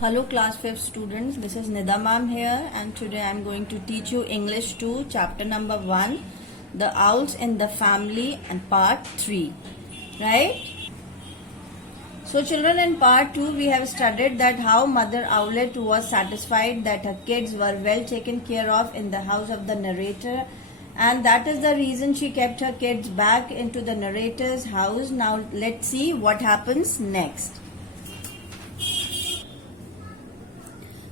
Hello class 5th students, this is Nida ma'am here and today I am going to teach you English 2 chapter number 1, The Owls in the Family, and part 3, right? So children, in part 2 we have studied that how Mother Owlet was satisfied that her kids were well taken care of in the house of the narrator, and that is the reason she kept her kids back into the narrator's house. Now let's see what happens next.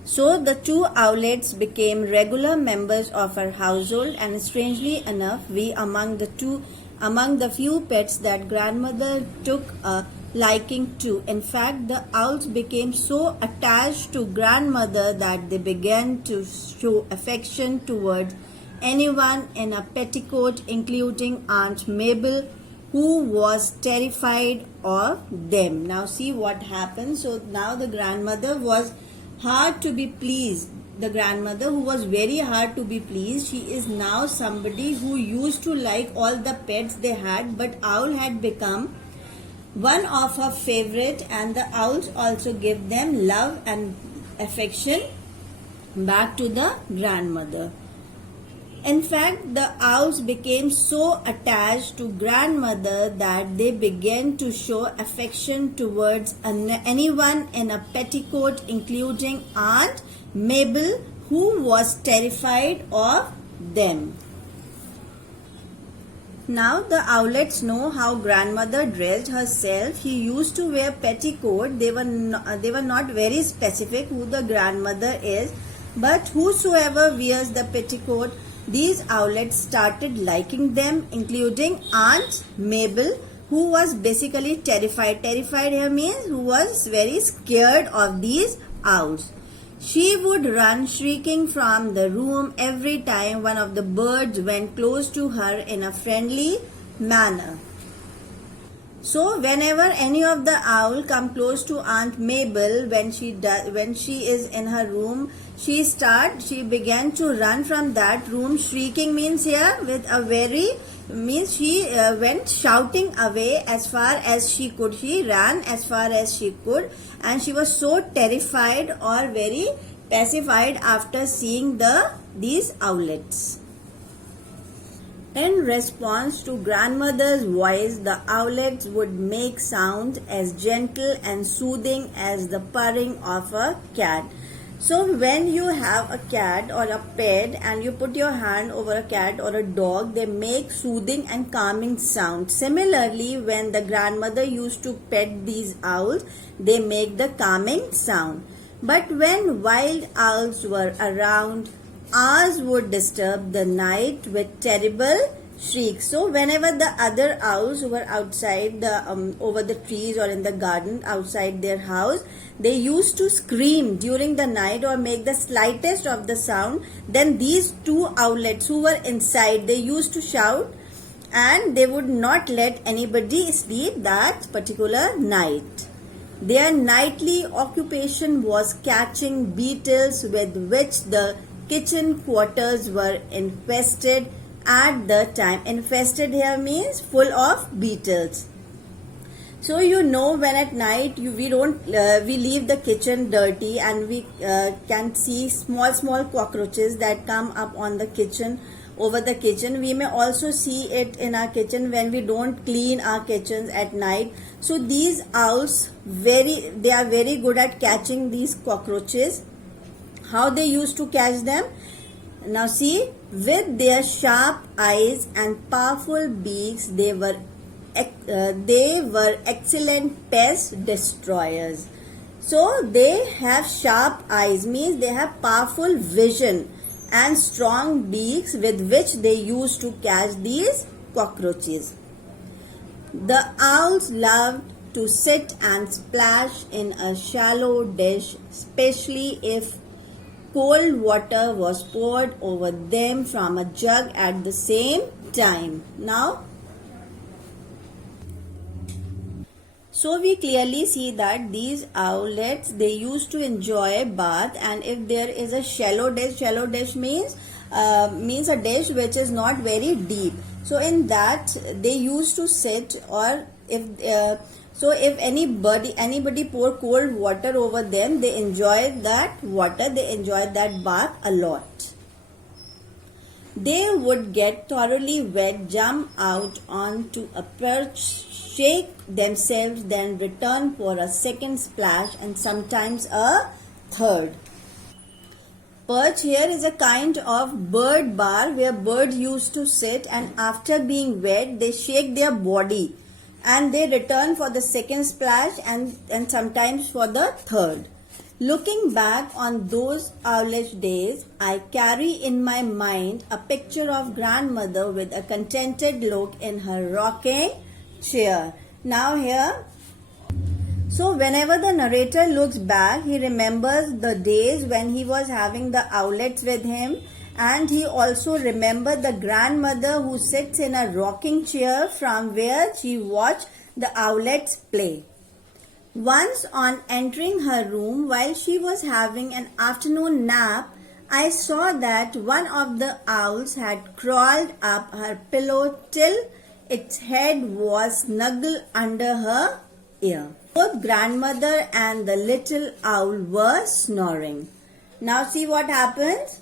So the two owlets became regular members of her household, and strangely enough, among the few pets that grandmother took a liking to. In fact, the owls became so attached to grandmother that they began to show affection towards anyone in a petticoat, including Aunt Mabel, who was terrified of them. Now see what happened. So now the grandmother was hard to be pleased. The grandmother, who was very hard to be pleased, she is now somebody who used to like all the pets they had, but owl had become one of her favorite, and the owls also give them love and affection back to the grandmother. In fact, the owls became so attached to grandmother that they began to show affection towards anyone in a petticoat, including Aunt Mabel, who was terrified of them. Now the owlets know how grandmother dressed herself. He used to wear petticoat. They were not very specific who the grandmother is, but whosoever wears the petticoat, these owlets started liking them, including Aunt Mabel, who was basically terrified. Terrified here means who was very scared of these owls. She would run shrieking from the room every time one of the birds went close to her in a friendly manner. So whenever any of the owl come close to Aunt Mabel, when she is in her room, she began to run from that room. Shrieking means here she went shouting away as far as she could. She ran as far as she could, and she was so terrified or very pacified after seeing these owlets. In response to grandmother's voice, the owlets would make sounds as gentle and soothing as the purring of a cat. So when you have a cat or a pet and you put your hand over a cat or a dog, they make soothing and calming sounds. Similarly, when the grandmother used to pet these owls, they make the calming sound. But when wild owls were around, ours would disturb the night with terrible shrieks. So whenever the other owls who were outside over the trees or in the garden outside their house, they used to scream during the night or make the slightest of the sound, then these two owlets who were inside, they used to shout, and they would not let anybody sleep that particular night. Their nightly occupation was catching beetles, with which the kitchen quarters were infested at the time. Infested here means full of beetles. So you know, when at night we leave the kitchen dirty, and we can see small cockroaches that come up on the kitchen, over the kitchen. We may also see it in our kitchen when we don't clean our kitchens at night. So these owls they are very good at catching these cockroaches. How they used to catch them? Now see, with their sharp eyes and powerful beaks, they were excellent pest destroyers. So they have sharp eyes, means they have powerful vision, and strong beaks with which they used to catch these cockroaches. The owls loved to sit and splash in a shallow dish, especially if cold water was poured over them from a jug at the same time. Now, so we clearly see that these owlets, they used to enjoy bath, and if there is a shallow dish means a dish which is not very deep. So in that they used to sit, or if So if anybody pour cold water over them, they enjoy that water, they enjoy that bath a lot. They would get thoroughly wet, jump out onto a perch, shake themselves, then return for a second splash and sometimes a third. Perch here is a kind of bird bar where birds used to sit, and after being wet they shake their body and they return for the second splash and sometimes for the third. Looking back on those owlish days, I carry in my mind a picture of grandmother with a contented look in her rocking chair. Now here, so whenever the narrator looks back, he remembers the days when he was having the owlets with him, and he also remembered the grandmother who sits in a rocking chair from where she watched the owlets play. Once on entering her room while she was having an afternoon nap, I saw that one of the owls had crawled up her pillow till its head was snuggled under her ear. Both grandmother and the little owl were snoring. Now see what happens.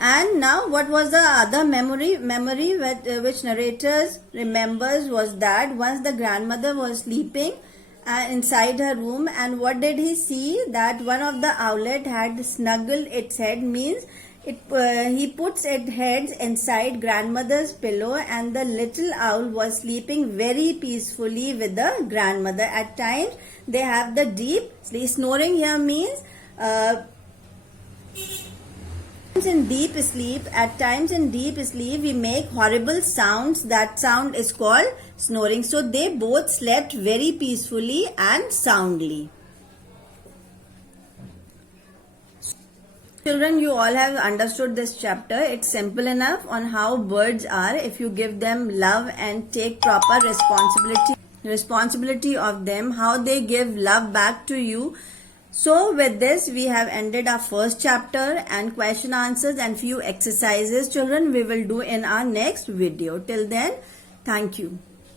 And now what was the other memory which narrators remembers was that once the grandmother was sleeping inside her room, and what did he see? That one of the owlet had snuggled its head, means he puts its head inside grandmother's pillow, and the little owl was sleeping very peacefully with the grandmother. At times they have the deep sleep. Snoring here means in deep sleep. At times in deep sleep we make horrible sounds. That sound is called snoring. So they both slept very peacefully and soundly. Children, you all have understood this chapter. It's simple enough on how birds are. If you give them love and take proper responsibility of them, how they give love back to you. So with this we have ended our first chapter, and question answers and few exercises, children, we will do in our next video. Till then, thank you.